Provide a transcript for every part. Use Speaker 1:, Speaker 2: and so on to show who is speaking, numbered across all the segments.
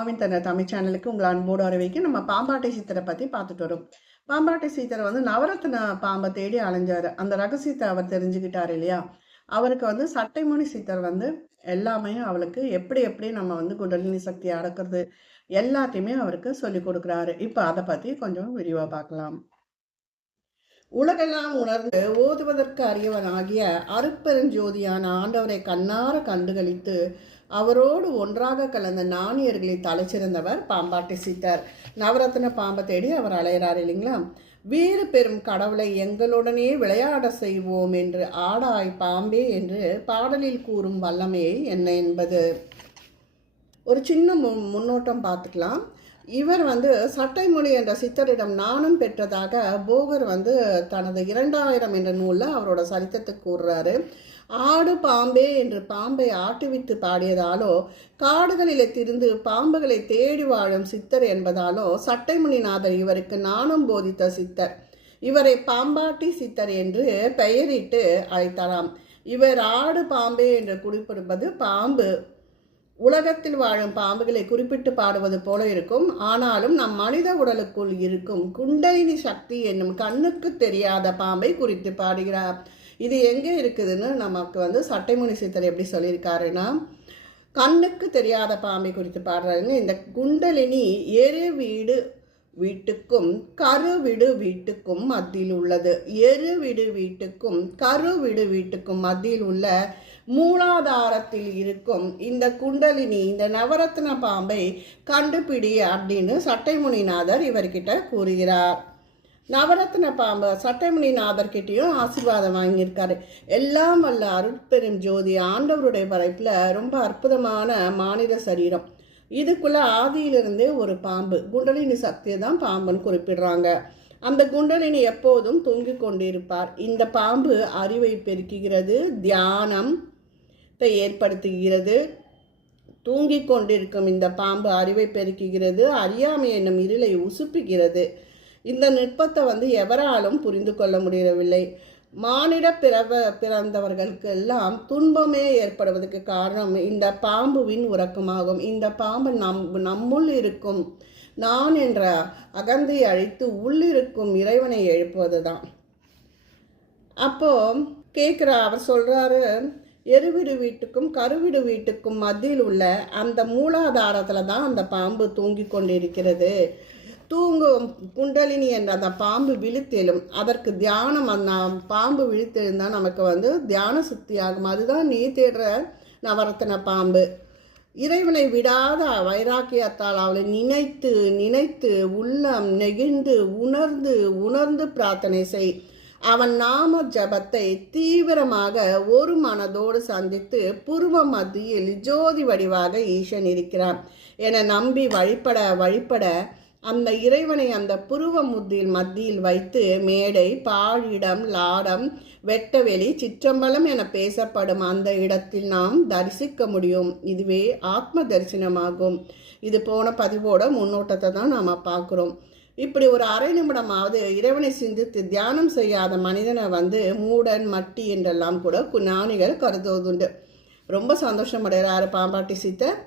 Speaker 1: அம்மாவின் தன தமிழ் சேனலுக்கு உங்களை அன்போடு வரவைக்கு நம்ம பாம்பாட்டை சித்தரை பற்றி பார்த்துட்டு வரோம். பாம்பாட்டை சித்தரை வந்து நவரத்ன பாம்பை தேடி அலைஞ்சாரு. அந்த ரகசியத்தை அவர் தெரிஞ்சுக்கிட்டார் இல்லையா? அவருக்கு வந்து சட்டைமணி சித்தர் வந்து எல்லாமே அவளுக்கு எப்படி எப்படி நம்ம வந்து குடலினி சக்தியை அடக்கிறது எல்லாத்தையுமே அவருக்கு சொல்லி கொடுக்குறாரு. இப்போ அதை பற்றி கொஞ்சம் விரிவாக பார்க்கலாம். உலகெல்லாம் உணர்ந்து ஓதுவதற்கு அறியவனாகிய அருப்பெருஞ்சோதியான ஆண்டவரை கண்ணார கண்டுகளித்து அவரோடு ஒன்றாக கலந்த நாணியர்களை தலைச்சிறந்தவர் பாம்பாட்டி சித்தர். நவரத்ன பாம்பை தேடி அவர் அலையிறார் இல்லைங்களா? வீறு பெரும் கடவுளை எங்களுடனே விளையாட செய்வோம் என்று ஆடாய் பாம்பே என்று பாடலில் கூறும் வல்லமையை என்ன என்பது? ஒரு சின்ன மு முன்னோட்டம் பார்த்துக்கலாம். இவர் வந்து சட்டைமொழி என்ற சித்தரிடம் நாணம் பெற்றதாக போகர் வந்து தனது இரண்டாயிரம் என்ற நூலில் அவரோட சரித்திரத்தை கூறுறாரு. ஆடு பாம்பே என்று பாம்பை ஆட்டுவித்து பாடியதாலோ காடுகளிலே திருந்து பாம்புகளை தேடி வாழும் சித்தர் என்பதாலோ சட்டைமுனிநாதர் இவருக்கு நாணம் போதித்த சித்தர். இவரை பாம்பாட்டி சித்தர் என்று பெயரிட்டு அழைத்தாராம் இவர் ஆடு பாம்பே என்று குறிப்பிடுவது பாம்பு. உலகத்தில் வாழும் பாம்புகளை குறிப்பிட்டு பாடுவது போல இருக்கும். ஆனாலும் நம் மனித உடலுக்குள் இருக்கும் குண்டலினி சக்தி என்னும் கண்ணுக்கு தெரியாத பாம்பை குறித்து பாடுகிறார். இது எங்கே இருக்குதுன்னு நமக்கு வந்து சட்டைமுனி சித்தர் எப்படி சொல்லியிருக்காருன்னா கண்ணுக்கு தெரியாத பாம்பை குறித்து பாடுறாருங்க. இந்த குண்டலினி எரு வீடு வீட்டுக்கும் கருவிடு வீட்டுக்கும் மத்தியில் உள்ளது. எருவிடு வீட்டுக்கும் கருவிடு வீட்டுக்கும் மத்தியில் உள்ள மூலாதாரத்தில் இருக்கும் இந்த குண்டலினி இந்த நவரத்ன பாம்பை கண்டுபிடி அப்படின்னு சட்டைமுனிநாதர் இவர்கிட்ட கூறுகிறார். நவரத்ன பாம்பு சட்டைமுனிநாதர்கிட்டையும் ஆசீர்வாதம் வாங்கியிருக்காரு. எல்லாம் வல்ல அருட்பெரும் ஜோதி ஆண்டவருடைய படைப்பில் ரொம்ப அற்புதமான மாநில சரீரம். இதுக்குள்ள ஆதியிலிருந்தே ஒரு பாம்பு. குண்டலினி சக்தியை தான் பாம்புன்னு குறிப்பிடுறாங்க. அந்த குண்டலினி எப்போதும் தூங்கிக் கொண்டிருப்பார். இந்த பாம்பு அறிவை பெருக்குகிறது தியானம் ஏற்படுத்துகிறது. தூங்கிக் கொண்டிருக்கும் இந்த பாம்பு அறிவை பெருக்குகிறது அறியாமை என்னும் இருளை உசுப்புகிறது. இந்த நுட்பத்தை வந்து எவராலும் புரிந்து கொள்ள முடியவில்லை. மானிட பிறவ பிறந்தவர்களுக்கு எல்லாம் துன்பமே ஏற்படுவதற்கு காரணம் இந்த பாம்புவின் உறக்கமாகும். இந்த பாம்பு நம் நம்முள் இருக்கும். நான் என்ற அகந்தை அழித்து உள்ளிருக்கும் இறைவனை எழுப்புவது தான் அப்போ கேட்குற அவர் சொல்கிறாரு எருவிடு வீட்டுக்கும் கருவிடு வீட்டுக்கும் மத்தியில் உள்ள அந்த மூலாதாரத்தில் தான் அந்த பாம்பு தூங்கி கொண்டிருக்கிறது. தூங்கும் குண்டலினி என்ற அந்த பாம்பு விழித்தெழும். அதற்கு தியானம் அந்த பாம்பு விழித்தெழுந்தால் நமக்கு வந்து தியான சுத்தி ஆகும் அதுதான் நீ தேடுற நவரத்தன பாம்பு. இறைவனை விடாத வைராக்கியத்தால் அவளை நினைத்து நினைத்து உள்ளம் நெகிழ்ந்து உணர்ந்து உணர்ந்து பிரார்த்தனை செய். அவன் நாம ஜபத்தை தீவிரமாக ஒரு மனதோடு சந்தித்து புருவ மத்தியில் ஜோதி வடிவாக ஈசன் இருக்கிறான். என நம்பி வழிபட வழிபட அந்த இறைவனை அந்த புருவ முத்தியில் மத்தியில் வைத்து மேடை பாழிடம் லாடம் வெட்டவெளி சிற்றம்பலம் என பேசப்படும் அந்த இடத்தில் நாம் தரிசிக்க முடியும். இதுவே ஆத்ம தரிசனமாகும். இது போன பதிவோட முன்னோட்டத்தை தான் நாம் பார்க்குறோம். இப்படி ஒரு அரை நிமிடமாவது இறைவனை சிந்தித்து தியானம் செய்யாத மனிதனை வந்து மூடன் மட்டி என்றெல்லாம் கூட ஞானிகள் கருதுவதுண்டு. ரொம்ப சந்தோஷம் அடைகிறாரு பாம்பாட்டி சித்தர்.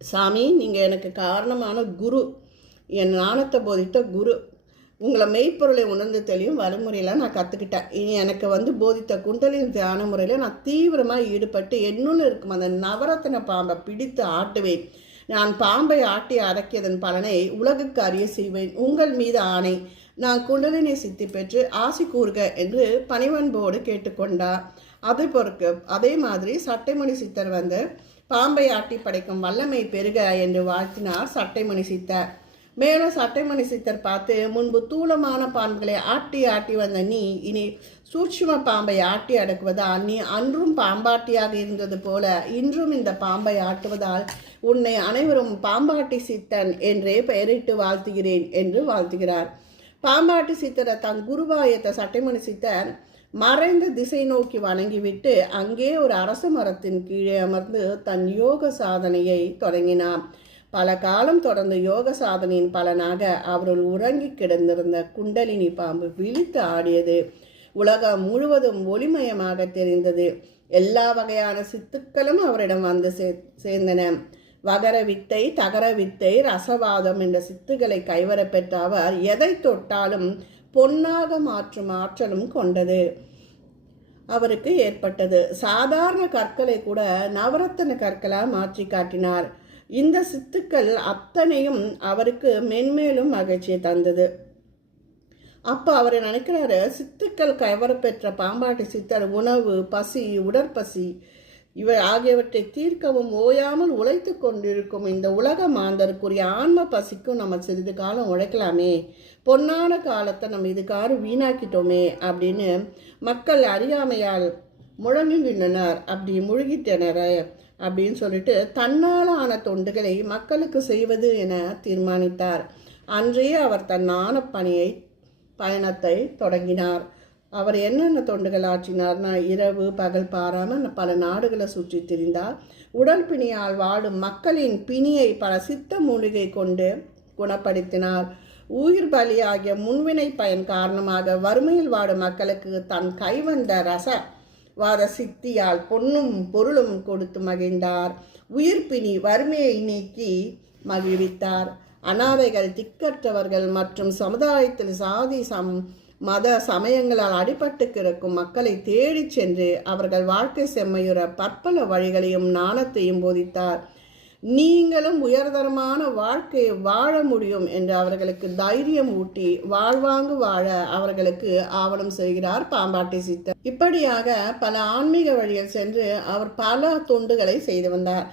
Speaker 1: சாமி நீங்கள் எனக்கு காரணமான குரு. என் ஞானத்தை போதித்த குரு. உங்களை மெய்ப்பொருளை உணர்ந்து தெளியும் வழிமுறையில் நான் கற்றுக்கிட்டேன் இனி எனக்கு வந்து போதித்த குண்டலின் தியான முறையில் நான் தீவிரமாக ஈடுபட்டு என்னொன்று இருக்கும் அந்த நவரத்தின பாம்பை பிடித்து ஆட்டுவேன். நான் பாம்பை ஆட்டி அடக்கியதன் பலனை உலகுக்கு அறிய செய்வேன். உங்கள் மீது ஆணை. நான் குண்டலினை சித்தி பெற்று ஆசி கூறுக என்று பணிவன்போடு கேட்டுக்கொண்டார் அதை பொறுக்கு அதே மாதிரி சட்டைமணி சித்தர் வந்து பாம்பை ஆட்டி படைக்கும் வல்லமை பெருக என்று வாழ்த்தினார் சட்டைமணி சித்தர். மேலும் சட்டைமணி சித்தர் பார்த்து முன்பு தூளமான பாம்புகளை ஆட்டி ஆட்டி வந்த நீ இனி சூட்சும பாம்பை ஆட்டி அடக்குவதால் நீ அன்றும் பாம்பாட்டியாக இருந்தது போல இன்றும் இந்த பாம்பை ஆட்டுவதால் உன்னை அனைவரும் பாம்பாட்டி சித்தன் என்றே பெயரிட்டு வாழ்த்துகிறேன் என்று வாழ்த்துகிறார். பாம்பாட்டி சித்தரை தன் குருவாயத்த சட்டைமணி சித்தர் மறைந்த திசை நோக்கி வணங்கிவிட்டு அங்கே ஒரு அரச மரத்தின் கீழே அமர்ந்து தன் யோக சாதனையை தொடங்கினான். பல காலம் தொடர்ந்த யோக சாதனையின் பலனாக அவருள் உறங்கி கிடந்திருந்த குண்டலினி பாம்பு விழித்து ஆடியது. உலகம் முழுவதும் ஒளிமயமாக தெரிந்தது. எல்லா வகையான சித்துக்களும் அவரிடம் வந்து சே சேர்ந்தன. வகர வித்தை தகர வித்தை ரசவாதம் என்ற சித்துக்களை கைவரப்பெற்ற அவர் எதை தொட்டாலும் பொன்னாக மாற்றும் ஆற்றலும் கொண்டது. அவருக்கு ஏற்பட்டது. சாதாரண கற்களை கூட நவரத்தன கற்களாக மாற்றி காட்டினார். இந்த சித்துக்கள் அத்தனையும் அவருக்கு மென்மேலும் மகிழ்ச்சியை தந்தது. அப்போ அவர் நினைக்கிறாரு? சித்துக்கள் கவரப்பெற்ற பாம்பாட்டி சித்தர் உணவு பசி உடற்பசி இவை ஆகியவற்றை தீர்க்கவும் ஓயாமல் உழைத்து கொண்டிருக்கும் இந்த உலக மாந்தருக்குரிய ஆன்ம பசிக்கும் நம்ம சிறிது காலம் உழைக்கலாமே. பொன்னான காலத்தை நம்ம இதுக்காக வீணாக்கிட்டோமே அப்படின்னு மக்கள் அறியாமையால் முழங்குகின்றனர் அப்படி முழுகிட்டனர் அப்படின்னு சொல்லிட்டு தன்னால் ஆன தொண்டுகளை மக்களுக்கு செய்வது என தீர்மானித்தார். அன்றே அவர் தன் நாணப் பணியை பயணத்தை தொடங்கினார். அவர் என்னென்ன தொண்டுகள் ஆற்றினார்னா இரவு பகல் பாராமல் பல நாடுகளை சுற்றி திரிந்தார். உடல் பிணியால் வாடும் மக்களின் பிணியை பல சித்த மூலிகை கொண்டு குணப்படுத்தினார். உயிர் பலி ஆகிய முன்வினை பயன் காரணமாக வறுமையில் வாடும் மக்களுக்கு தன் கைவந்த ரச வாத சித்தியால் பொன்னும் பொருளும் கொடுத்து மகிழ்ந்தார். உயிர்ப்பினி வறுமையை நீக்கி மகிழ்வித்தார். அனாதைகள் திக்கற்றவர்கள் மற்றும் சமுதாயத்தில் சாதி சம் மத சமயங்களால் அடிபட்டு கிடக்கும் மக்களை தேடிச் சென்று அவர்கள் வாழ்க்கை செம்மையுற பற்பல வழிகளையும் நாணத்தையும் போதித்தார். நீங்களும் உயர்தரமான வாழ்க்கையை வாழ முடியும் என்று அவர்களுக்கு தைரியம் ஊட்டி வாழ்வாங்கு வாழ அவர்களுக்கு ஆவணம் செய்கிறார் பாம்பாட்டி சித்தர். இப்படியாக பல ஆன்மீக வழியில் சென்று அவர் பல தொண்டுகளை செய்து வந்தார்.